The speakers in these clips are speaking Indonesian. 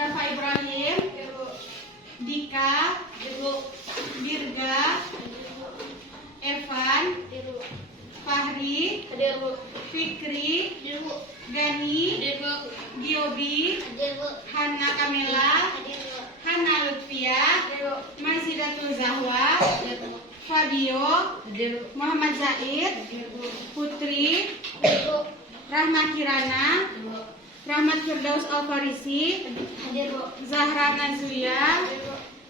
Dafa Ibrahim, Dika, Dirga, Evan, Fahri, Fikri, Gani, Giobi, Hana Kamela, Hana Lutfia, Mazidatul Zahwa, Fabio, Muhammad Zaid, Putri, Rahmat Kirana, Rahmat Firdaus Al-Farisi, Zahra Nazuya,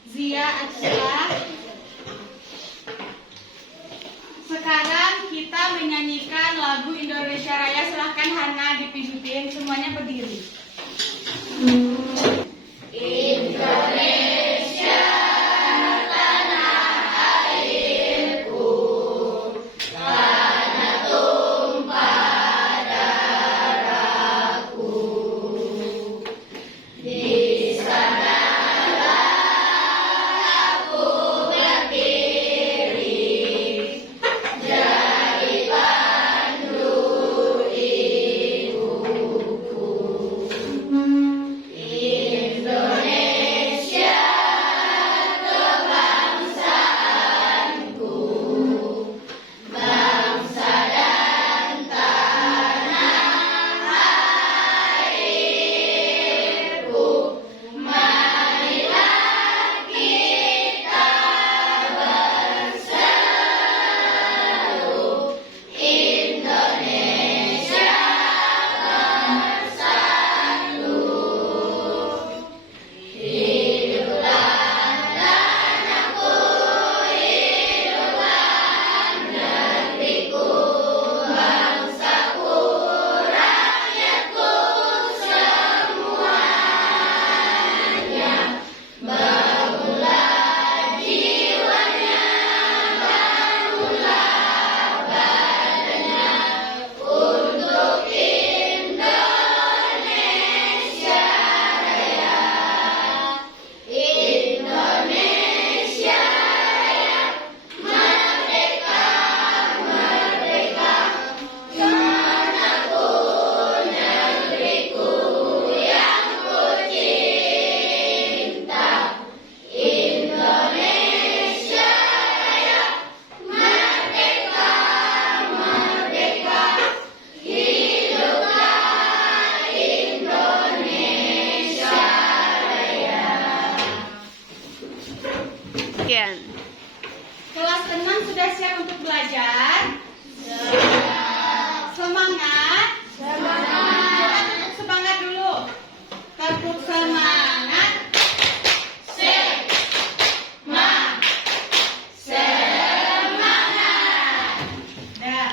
Zia Atsila. Sekarang kita menyanyikan lagu Indonesia Raya. Silahkan Hana dipimpin, semuanya berdiri. Indonesia tanah airku, tanah tumpah darahku. Di sanalah aku berdiri, jadi pandu ibuku. Indonesia kebangsaanku, bangsa dan tanah airku. Marilah kita berseru, Indonesia bersatu. Hiduplah tanahku, hiduplah negeriku, bangsaku, rakyatku semuanya. Bangunlah jiwanya, bangunlah badannya, untuk Indonesia Raya. Indonesia Raya, merdeka, merdeka, tanahku, negeriku yang kucinta. Indonesia Raya, merdeka, merdeka, hiduplah Indonesia Raya. Sekian. Kelas 6 sudah siap untuk belajar? Semangat? Semangat. Kita tepuk semangat dulu. Tepuk semangat. Semangat. Dah.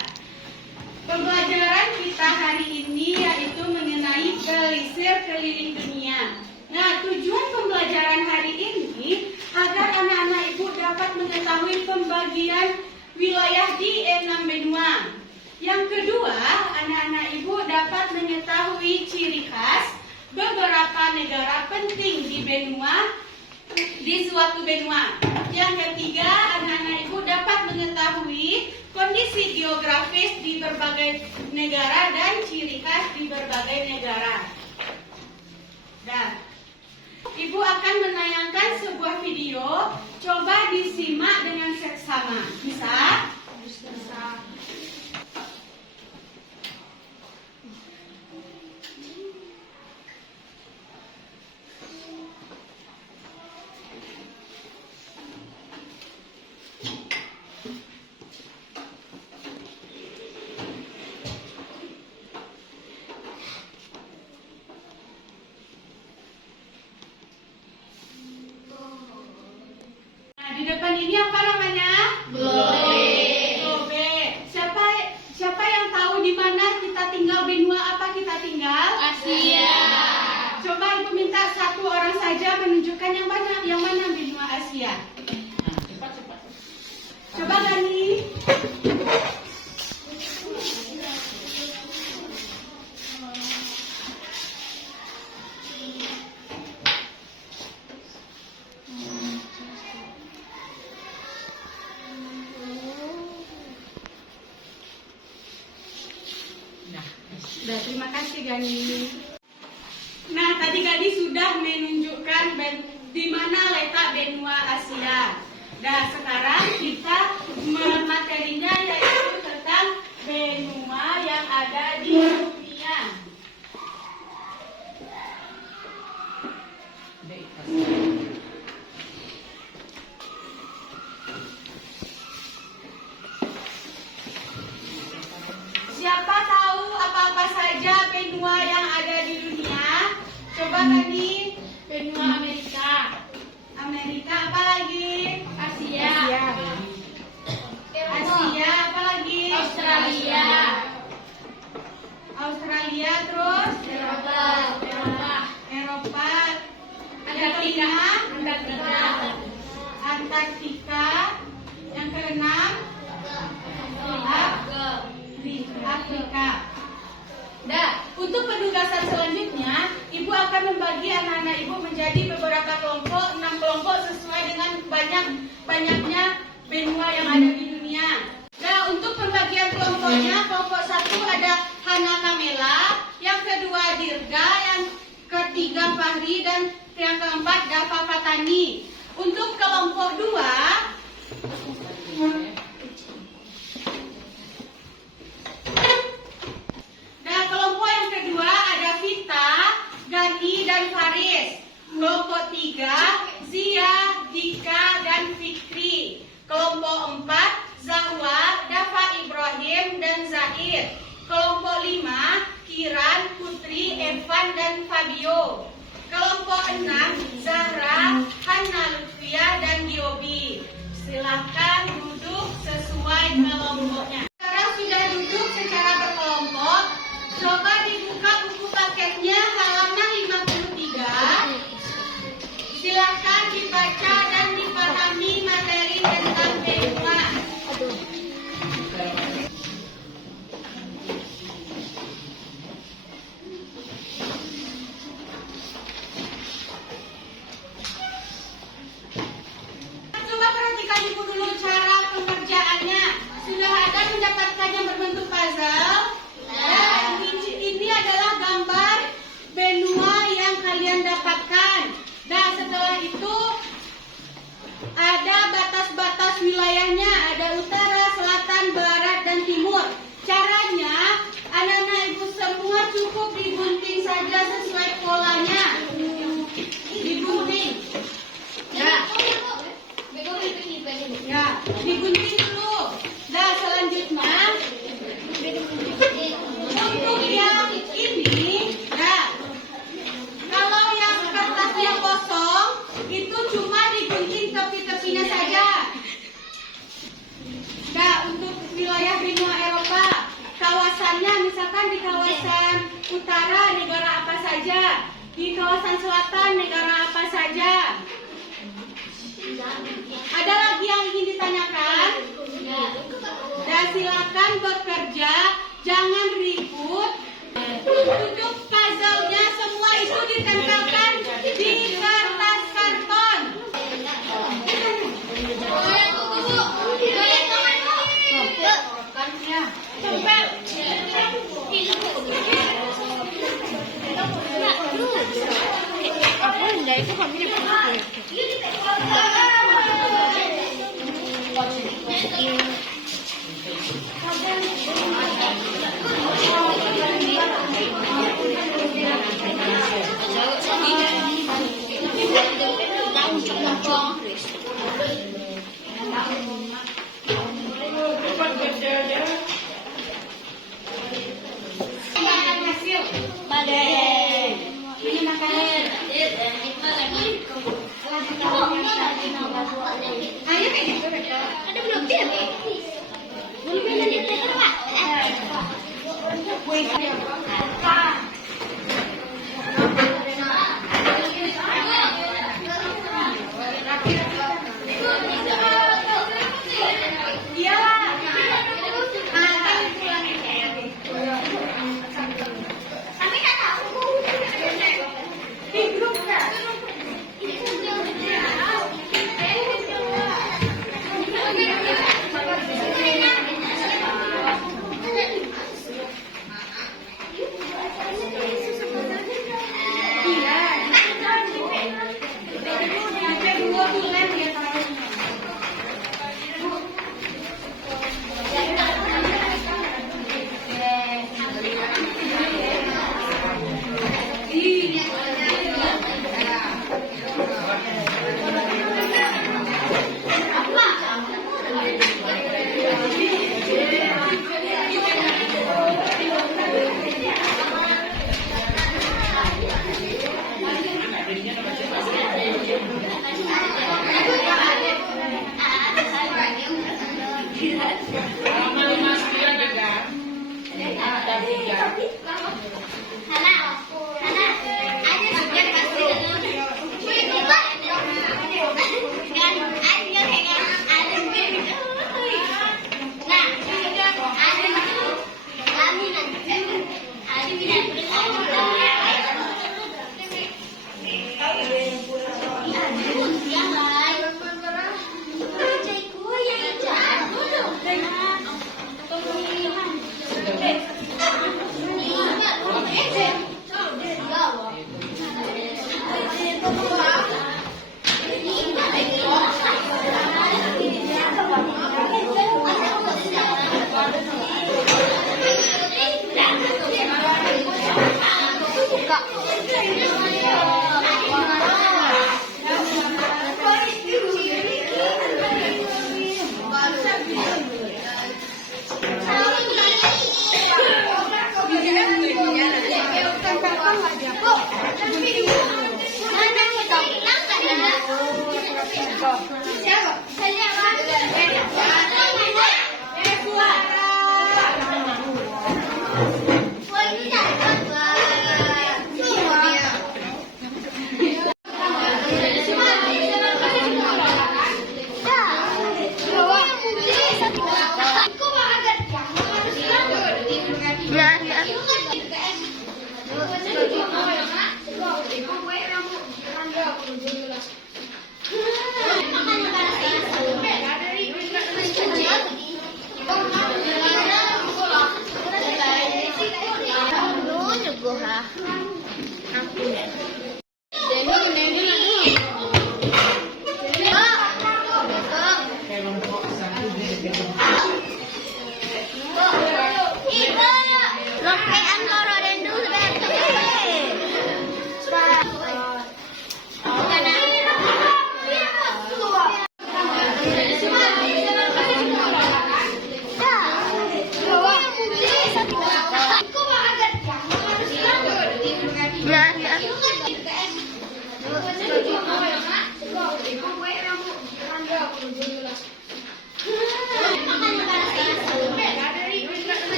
Pembelajaran kita hari ini yaitu mengenai gelisir keliling dunia. Nah, tujuan pembelajaran hari ini agar anak-anak ibu dapat mengetahui pembagian wilayah di 6 benua. Yang kedua, anak-anak ibu dapat mengetahui ciri khas beberapa negara penting di benua, di suatu benua. Yang ketiga, anak-anak ibu dapat mengetahui kondisi geografis di berbagai negara dan ciri khas di berbagai negara. Dan ibu akan menayangkan sebuah video. Coba disimak dengan seksama. Bisa? Bisa. Nah, di depan ini apa namanya? Globe. Siapa yang tahu di mana kita tinggal, benua apa kita tinggal? Asia. Coba ibu minta satu orang saja menunjukkan yang mana benua Asia. Cepat. Coba Gani. Terima kasih Gani. Nah, tadi Gani sudah menunjukkan Nah, sekarang kita materinya yaitu tentang benua yang ada di dunia. Siapa tahu apa-apa saja benua yang ada di dunia? Coba tadi benua Amerika. Amerika apa lagi? Asia. Asia apa lagi? Australia. Australia terus? Eropa. Eropa. Antartika. Antartika. Yang keenam? Afrika. Nah, untuk penugasan selanjutnya, Ibu akan membagi anak-anak Ibu menjadi beberapa kelompok, 6 kelompok sesuai dengan banyaknya benua yang ada di dunia. Nah, untuk pembagian kelompoknya, kelompok 1 ada Hana Kamela, yang kedua Dirga, yang ketiga Fahri, dan yang keempat Dafa Fatani. Untuk kelompok 2, kelompok yang kedua ada Vita, Gani, dan Faris. Kelompok 3, Zia, Dika, dan Fikri. Kelompok 4, Zahwa, Dafa Ibrahim, dan Zahid. Kelompok 5, Kiran, Putri, Evan, dan Fabio. Kelompok 6, Zahra, Hana Lutfia, dan Giobi. Silakan duduk sesuai kelompoknya. Sekarang sudah duduk secara berkelompok. Coba dibuka buku paketnya halaman 53. Silakan dibaca dan dipahami materi tentang benua. Coba perhatikan Ibu dulu cara pengerjaannya. Sudah ada mendapatkan yang berbentuk puzzle? Ya, ini adalah gambar benua yang kalian dapatkan. Nah, setelah itu ada batas-batas wilayahnya, ada utara, selatan, barat, dan timur. Caranya, anak-anak Ibu semua cukup digunting saja sesuai polanya. Digunting. Ya, digunting dulu. Nah, selanjutnya untuk yang ini, nah, kalau yang kertasnya kosong, itu cuma digunting tepi-tepinya saja. Nah, untuk wilayah benua Eropa, kawasannya misalkan di kawasan utara negara apa saja, di kawasan selatan negara apa saja. Ada lagi yang ingin ditanyakan? Dan silakan bekerja, jangan ribut. Untuk puzzle-nya semua itu ditempelkan di kertas karton. Apa enggak itu kami dapat. Hasil. Badai. Ini makanan. Ayo kayak gitu. Ada belum dia? Belum dia Pak.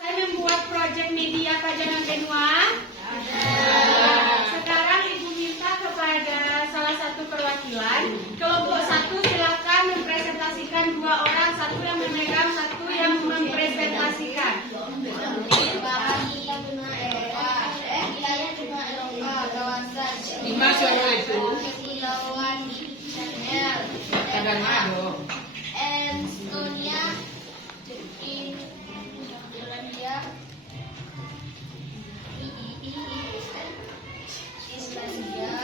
Saya membuat proyek media Pajangan Benua. Sekarang Ibu minta kepada salah satu perwakilan kelompok 1 silakan mempresentasikan 2 orang, satu yang memegang, satu yang mempresentasikan. Estonia, Turki, Irlandia, Islandia,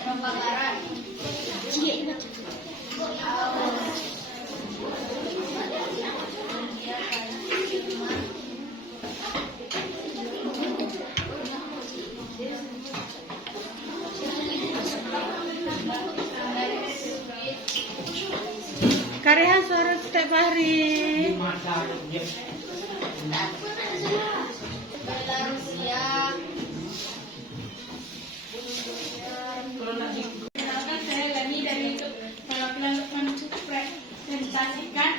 Eropa Barat. Karehan suara setiap hari. Belarusia. Kenalkan saya Lani dari perwakilan untuk presentasikan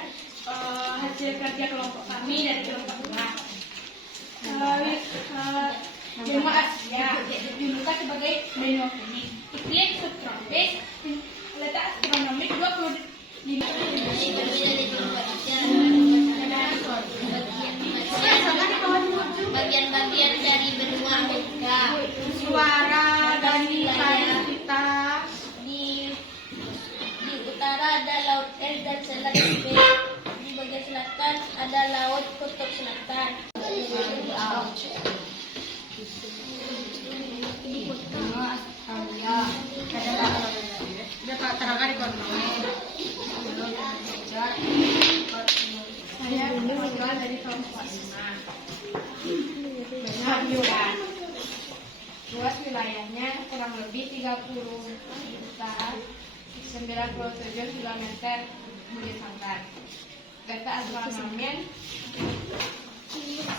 hasil kerja kelompok kami dari kelompok 2. Benua Asia dibuka sebagai benua kuning. Iklim subtropis, letak astronomi 25. Bagian-bagian dari benua Amerika. Suara dari kita. Di utara ada laut Es dan Selat B. Di bagian selatan ada laut Kutub Selatan. Saya perwakilan dari kelompok 5. Benua luas wilayahnya kurang lebih 30 hektar, 97 km bukit sangkar. Data astronomi.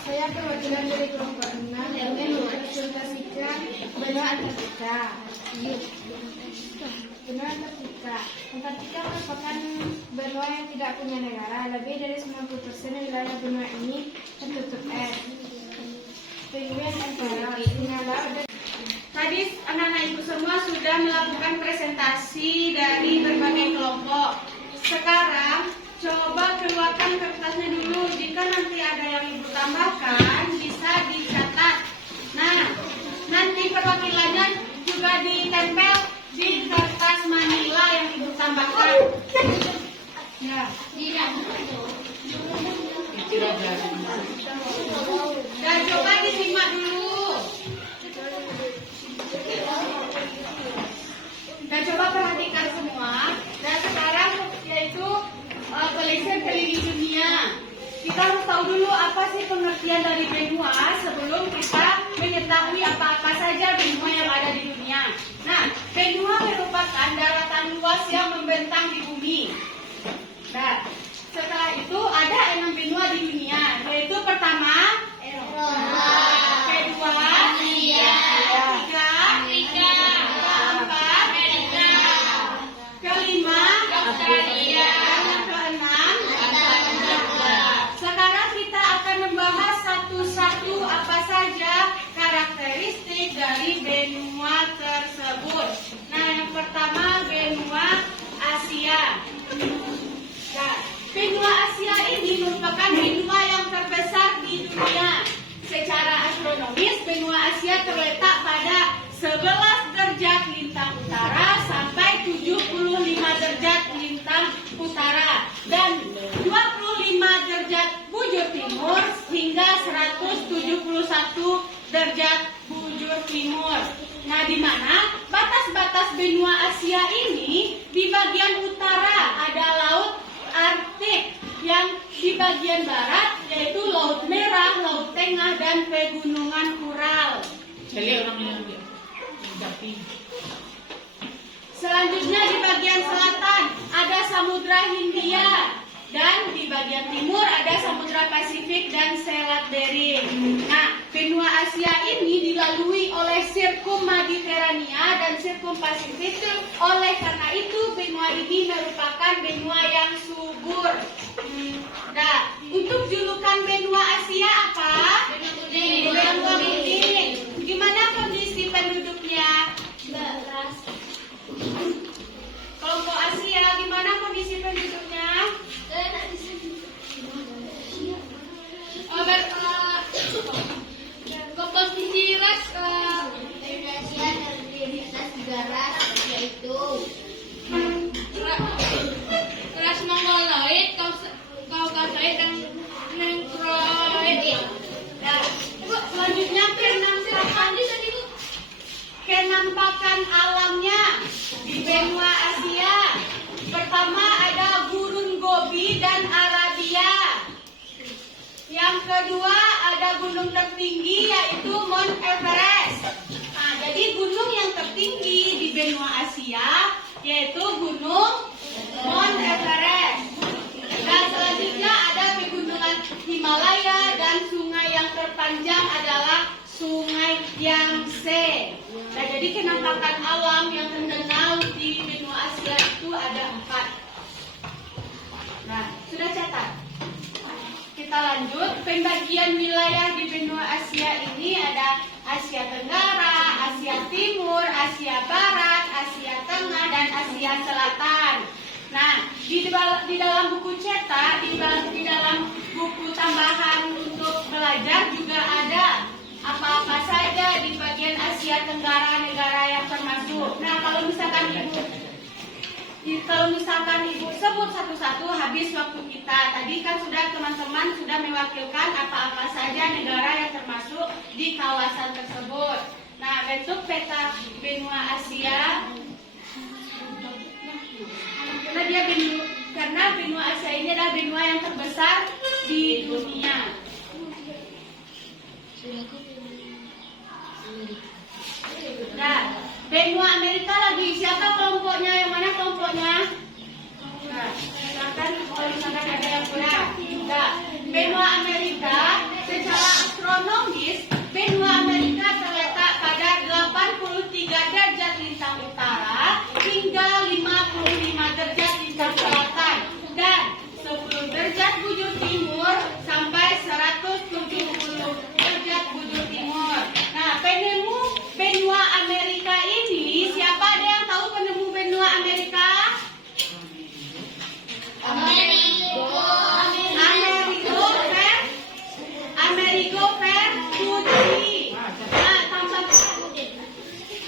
Saya perwakilan dari kelompok 6 yang mempresentasikan benua Antartika. Benua Antartika. Antartika merupakan benua yang tidak punya negara. Lebih dari 90% wilayah benua ini tertutup es. Penguin Emperor, singa laut dan tadi anak-anak ibu semua sudah melakukan presentasi dari berbagai kelompok. Sekarang coba keluarkan kertasnya dulu. Jika nanti ada yang ibu tambahkan bisa dicatat. Nah, nanti perwakilannya juga ditempel di kertas manila yang ibu tambahkan. Ya. Dan coba disimak dulu. Dan coba perhatikan semua. Dan sekarang yaitu pelesir keliling dunia. Kita harus tahu dulu apa sih pengertian dari benua sebelum kita mengetahui apa-apa saja benua yang ada di dunia. Nah, benua merupakan daratan luas yang membentang di bumi. Nah, setelah itu ada 6 benua di dunia, yaitu pertama Eropa, kedua Asia, ketiga Afrika, keempat Amerika, kelima Australia, keenam Antartika. Sekarang kita akan membahas satu-satu apa saja karakteristik dari benua tersebut. Nah, yang pertama benua Asia. Nah, benua Asia ini merupakan benua yang terbesar di dunia. Secara astronomis, benua Asia terletak pada 11 derajat lintang utara sampai benua Asia ini di bagian utara ada Laut Arktik, yang di bagian barat yaitu Laut Merah, Laut Tengah, dan Pegunungan Ural. Selanjutnya di bagian selatan ada Samudra Hindia, dan di bagian timur ada Samudra Pasifik dan Selat Bering. Nah, benua Asia ini dilalui oleh Sirkum Mediterania dan Sirkum Pasifik. Oleh karena itu, benua ini merupakan benua yang subur. Nah, untuk julukan benua Asia apa? Benua kuning. Gimana kondisi penduduknya? Kelompok Asia, gimana kondisi penduduknya? Komposisi ras Indonesia terdiri atas 3 ras, yaitu ras Mongoloid, Kaukasoid, dan Negroid. Nah, selanjutnya kenampakan alamnya di benua Asia. Pertama ada Gurun Gobi dan Arabia. Yang kedua ada gunung tertinggi yaitu Mount Everest. Nah, jadi gunung yang tertinggi di benua Asia yaitu gunung Mount Everest. Dan selanjutnya ada pegunungan Himalaya, dan sungai yang terpanjang adalah Sungai Yangtze. Nah, jadi kenampakan alam yang terkenal di benua Asia itu ada 4. Nah, sudah catat. Kita lanjut. Pembagian wilayah di benua Asia ini ada Asia Tenggara, Asia Timur, Asia Barat, Asia Tengah, dan Asia Selatan. Nah, di dalam buku cetak, di dalam buku tambahan untuk belajar juga ada apa-apa saja di bagian Asia Tenggara, negara yang termasuk. Nah, kalau misalkan ibu sebut satu-satu, habis waktu kita. Tadi kan teman-teman sudah mewakilkan apa-apa saja negara yang termasuk di kawasan tersebut. Nah, bentuk peta benua Asia, karena benua Asia ini adalah benua yang terbesar di dunia. Nah, benua Amerika lagi, siapa kelompoknya? Yang mana kelompoknya? Nah, silakan kalau misalkan ada yang kurang. Nah, benua Amerika secara astronomis, benua Amerika terletak pada 83 derajat lintang utara hingga 55 derajat lintang selatan, dan 10 derajat bujur timur sampai 170 derajat bujur timur. Nah, penemu benua Amerika ini, siapa ada yang tahu penemu benua Amerika? Amerigo Vespucci. Nah, tambah.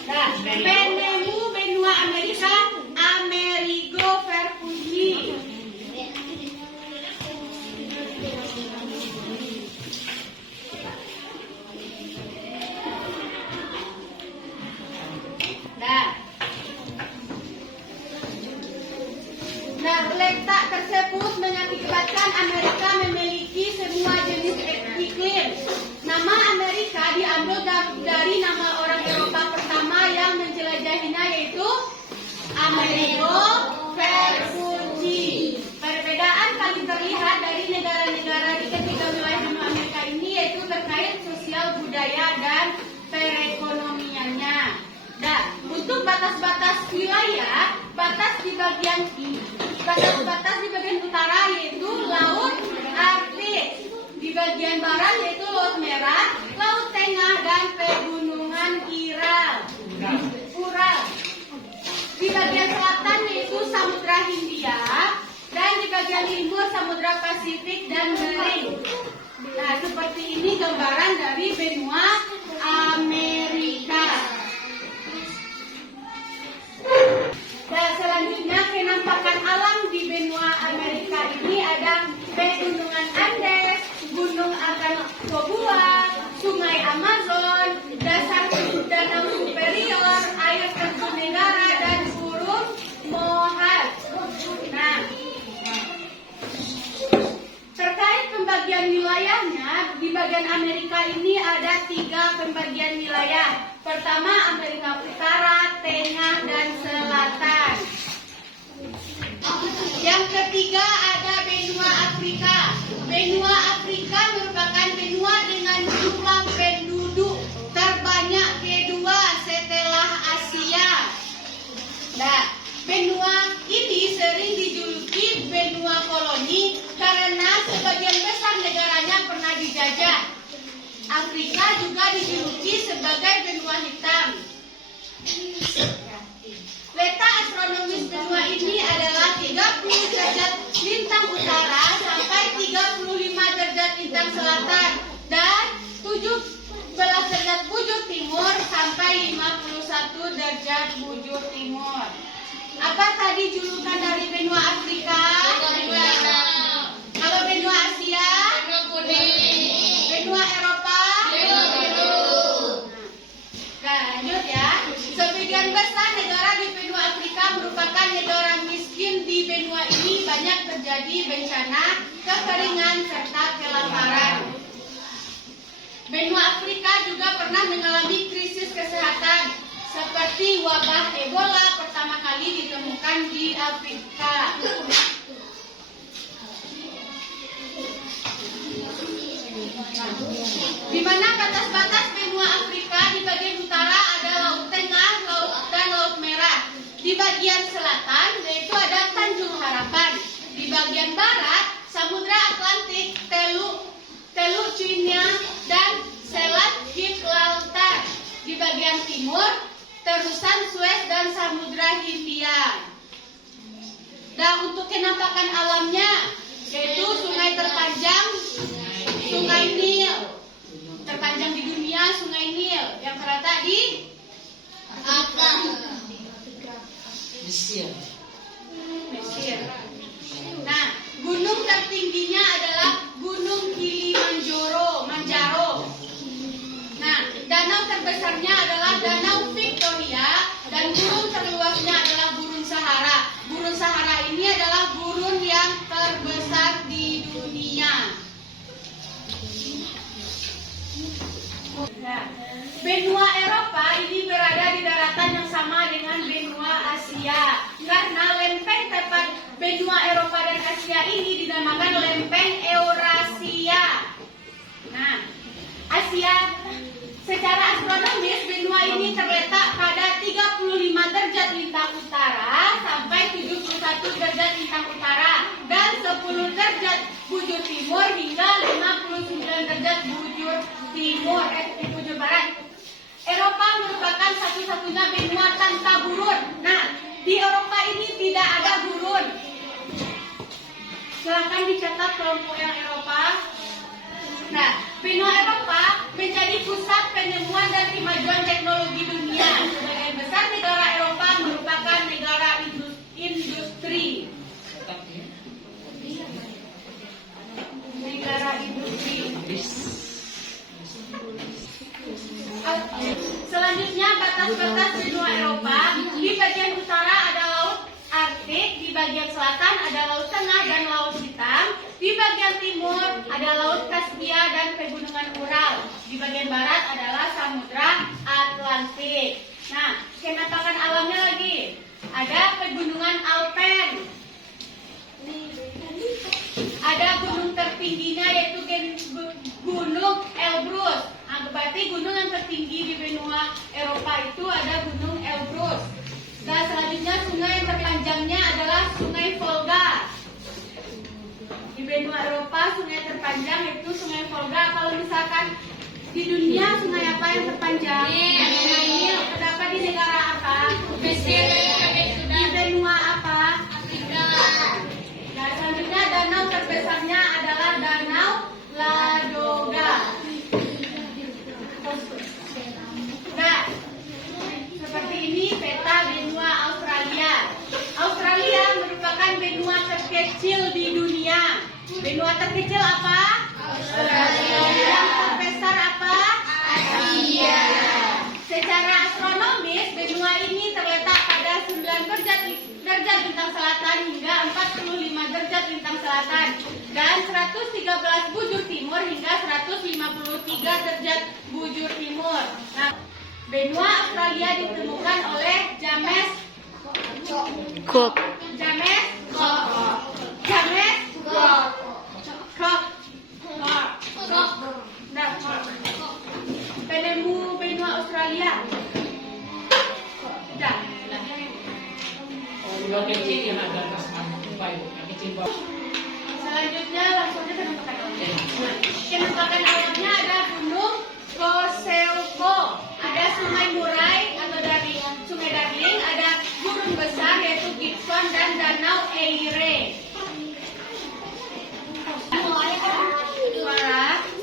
Nah, penemu benua Amerika Amerigo Vespucci. Nah, letak tersebut mengakibatkan Amerika memiliki semua jenis iklim. Nama Amerika diambil dari nama orang Eropa pertama yang menjelajahinya, yaitu Amerigo Vespucci. Perbedaan paling terlihat dari negara-negara di ketiga wilayah benua Amerika ini yaitu terkait sosial budaya dan perekonomiannya. Nah, untuk batas-batas wilayah, batas di bagian utara yaitu Laut Arktik, di bagian barat yaitu Laut Merah, Laut Tengah, dan Pegunungan Ural. Di bagian selatan yaitu Samudra Hindia, dan di bagian timur Samudra Pasifik dan Bering. Nah, seperti ini gambaran dari benua Amerika. Dan selanjutnya kenampakan alam di benua Amerika ini ada Pegunungan Andes, Gunung Aconcagua, Sungai Amazon, dasar danau superior, air terjun Niagara, dan 3 pembagian wilayah. Pertama, Amerika Utara, Tengah, dan Selatan. Yang ketiga ada benua Afrika. Benua Afrika merupakan benua dengan jumlah penduduk terbanyak kedua setelah Asia. Nah, benua ini sering dijuluki benua koloni karena sebagian besar negaranya pernah dijajah. Afrika juga dijuluki sebagai benua hitam. Letak astronomis benua ini adalah 30 derajat lintang utara sampai 35 derajat lintang selatan dan 17 derajat bujur timur sampai 51 derajat bujur timur. Apa tadi julukan dari benua Afrika? Kalau benua Asia? Benua Eropa? Nah, lanjut ya. Sebagian besar negara di benua Afrika merupakan negara miskin. Di benua ini banyak terjadi bencana, kekeringan, serta kelaparan. Benua Afrika juga pernah mengalami krisis kesehatan, seperti wabah Ebola pertama kali ditemukan di Afrika. Di mana batas-batas benua Afrika di bagian utara ada Laut Tengah, dan Laut Merah. Di bagian selatan yaitu ada Tanjung Harapan. Di bagian barat Samudra Atlantik, Teluk Cina, dan Selat Gibraltar. Di bagian timur terusan Suez dan Samudra Hindia. Dan untuk penampakan alamnya yaitu sungai terpanjang, Sungai Nil. Terpanjang di dunia Sungai Nil yang terletak di Mesir. Nah, gunung tertingginya adalah Gunung Kilimanjaro, Nah, danau terbesarnya adalah Danau Victoria dan gurun terluasnya adalah Gurun Sahara. Gurun Sahara ini adalah gurun yang terbesar di dunia. Nah, benua Eropa ini berada di daratan yang sama dengan benua Asia. Karena lempeng tepat benua Eropa dan Asia ini dinamakan lempeng Eurasia. Nah, Asia secara astronomis benua ini terletak pada 35 derajat lintang utara sampai 71 derajat lintang utara dan 10 derajat bujur timur hingga 59 derajat bujur bujur barat. Eropa merupakan satu-satunya benua tanpa gurun. Nah, di Eropa ini tidak ada gurun. Silahkan dicatat kelompok yang Eropa. Nah, benua Eropa menjadi pusat penemuan dan kemajuan teknologi dunia. Sebagian besar negara Eropa merupakan negara industri. Negara industri. Selanjutnya batas-batas benua Eropa. Di bagian utara ada Laut Arktik, di bagian selatan ada Laut Tengah dan Laut Hitam, di bagian timur ada Laut Kaspia dan Pegunungan Ural, di bagian barat adalah Samudra Atlantik. Nah, penampakan alamnya lagi ada Pegunungan Alpen, ada gunung tertingginya yaitu Gunung Elbrus. Nah, berarti gunung yang tertinggi di benua Eropa itu ada Gunung Elbrus. Dan selanjutnya sungai yang terpanjangnya adalah Sungai Volga. Di benua Eropa sungai terpanjang yaitu Sungai Volga. Kalau misalkan di dunia sungai apa yang terpanjang? Sungai Nil. Terdapat di negara apa? Mesir. Di benua apa? Afrika. Nah, selanjutnya danau terbesarnya adalah Danau Ladoga. Nah, seperti ini peta benua Australia. Australia merupakan benua terkecil di dunia. Benua terkecil apa? Australia. Yang terbesar apa? Asia. Secara astronomis, benua ini terletak pada 9 derajat lintang selatan hingga 45 derajat lintang selatan. dan 113 bujur timur hingga 153 derajat bujur timur. Nah, benua Australia ditemukan oleh James Cook. Penemu benua Australia. Dah. Yang kecil yang ada atas yang kecil bawah. Selanjutnya langsung aja penampakan alamnya. Penampakan alamnya ada Gunung Kosciuszko, ada Sungai Murai atau dari Sungai Darling, ada gurun besar yaitu Gibson dan Danau Erie.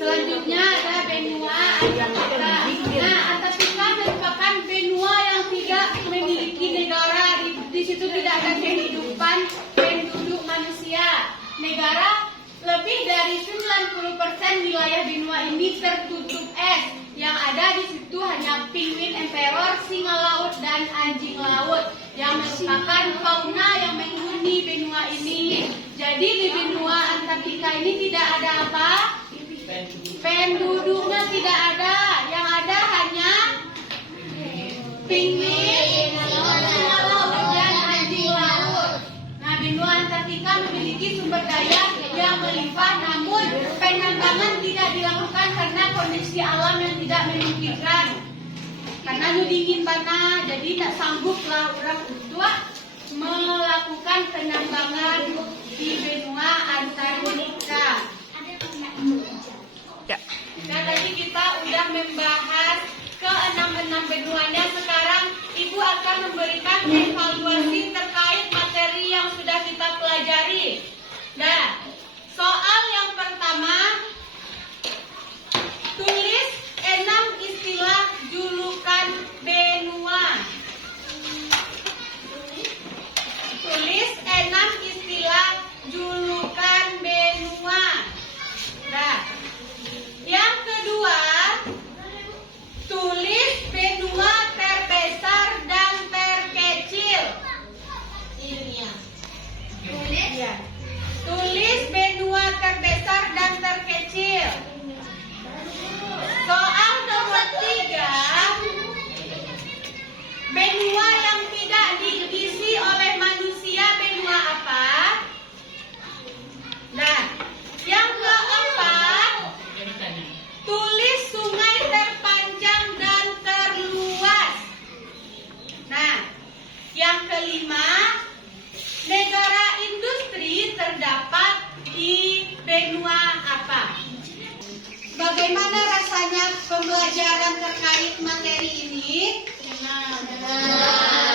Selanjutnya ada benua Antartika. Nah, Antartika merupakan benua yang tidak memiliki negara. Di situ tidak ada kehidupan penduduk manusia. Negara lebih dari 90% wilayah benua ini tertutup es. Yang ada di situ hanya penguin emperor, singa laut, dan anjing laut yang merupakan fauna yang menghuni benua ini. Jadi di benua Antartika ini tidak ada apa? Penduduknya tidak ada. Yang ada hanya penguin, singa laut, dan anjing laut. Nah, benua Antartika memiliki sumber daya yang melimpah, namun penambangan tidak dilakukan karena kondisi alam yang tidak memungkinkan. Karena dingin panas, jadi tak sangguplah orang untuk melakukan penambangan di benua Antartika. Ya. Nah, tadi kita udah membahas ke-6 benuanya. Sekarang Ibu akan memberikan evaluasi terkait materi yang sudah kita pelajari. Nah, soal yang pertama, tulis 6 istilah julukan benua. Tulis 6 istilah julukan benua. Nah, yang kedua, tulis benua terbesar dan terkecil. Tulis benua terbesar dan terkecil. Soal nomor 3, benua yang tidak diisi oleh manusia benua apa? Nah, yang keempat, tulis sungai terpanjang dan terluas. Nah, yang kelima, negara industri terdapat di benua apa? Bagaimana rasanya pembelajaran terkait materi ini? Senang.